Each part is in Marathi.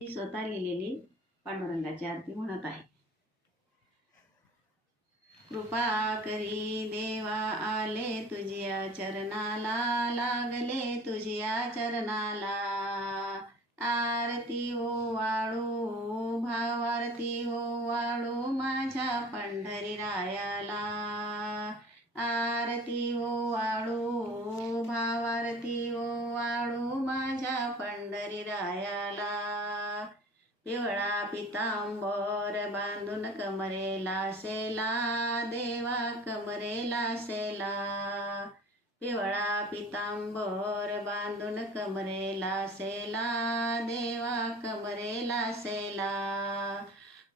मी स्वतः लिहिलेली पांडुरंगाची आरती म्हणत आहे. कृपा करी देवा आले तुझ्या चरणाला लागले तुझ्या चरणाला. आरती ओ वाळू भावारती ओ वाळू माझ्या पंढरी रायाला. आरती ओ पिवळा पितांबर बांधून कमरेला सेला देवा कमरेला सेला पिवळा पितांबर बांधून कमरेला सेला देवा कमरेला सेला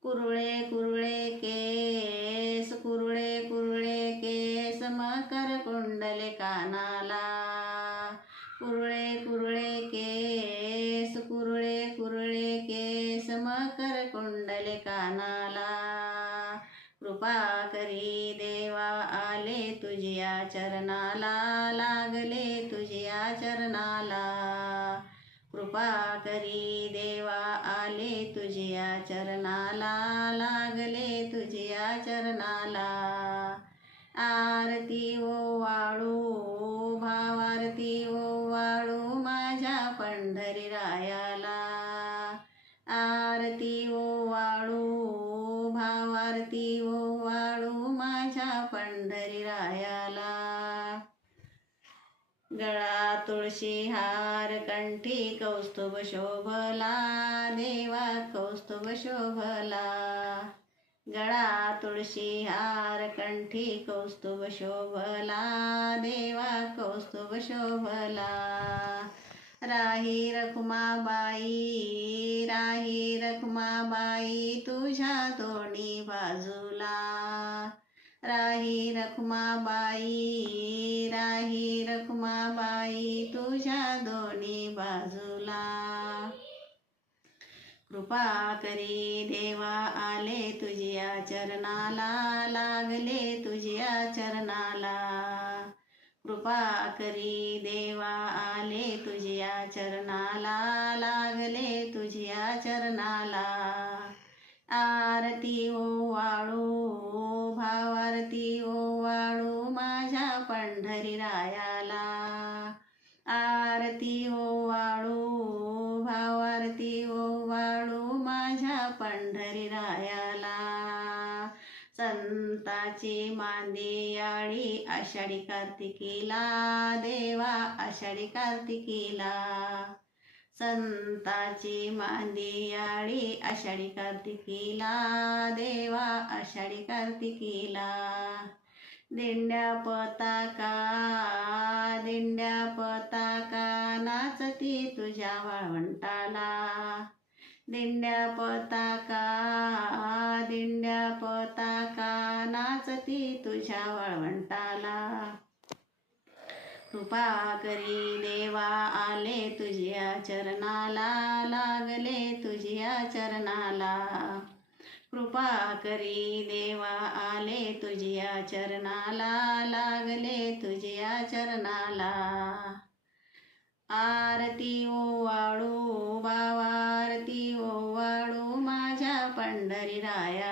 कुरळे कुरळे केस कुरळे कुरळे केस मकर कुंडले कानाला. कृपा करी देवा आले तुझ्या चरणाला लागले तुझ्या चरणाला. कृपा करी देवा आले तुझ्या चरणाला लागले तुझ्या चरणाला. आरती ओ वाळू भावारती ओ वाळू माझ्या पंढरी रायाला. आरती रायाला गळा तुळशी हार कंठी कौस्तुभ शोभला. देवा कौस्तुभ शोभला. गळा तुळशी हार कंठी कौस्तुभ शोभला. देवा कौस्तुभ शोभला. राही रखुमाबाई राही रखुमाबाई तुझ्या तोणी बाजूला. राही रखुमाबाई राही रखुमाबाई तुझ्या दोन्ही बाजूला. कृपा करी देवा आले तुझ्या चरणाला लागले तुझ्या चरणाला. कृपा करी देवा आले तुझ्या चरणाला लागले तुझ्या चरणाला. आरती ओ वाळू भावारती ओ वाळू माझ्या पंढरी रायाला आरती ओ वाळू भावारती ओ वाळू माझ्या पंढरी रायाला संताची मांदियाळी आषाढी कार्तिकीला देवा आषाढी कार्तिकीला. संताची मांदियाळी आषाढी कार्तिकीला देवा आषाढी कार्तिकीला. दिंड्या पताका दिंड्या पताका नाचती तुझ्या वाळवंटाला. दिंड्या पताका दिंड्या पताका नाचती तुझ्या वाळवंटाला. कृपा करी देवा आले तुझ्या चरणाला लागले तुझ्या चरणाला. कृपा करी देवा आले तुझ्या चरणाला लागले तुझ्या चरणाला. आरती ओ वाळू बावारती वाळू माझ्या पंढरी राया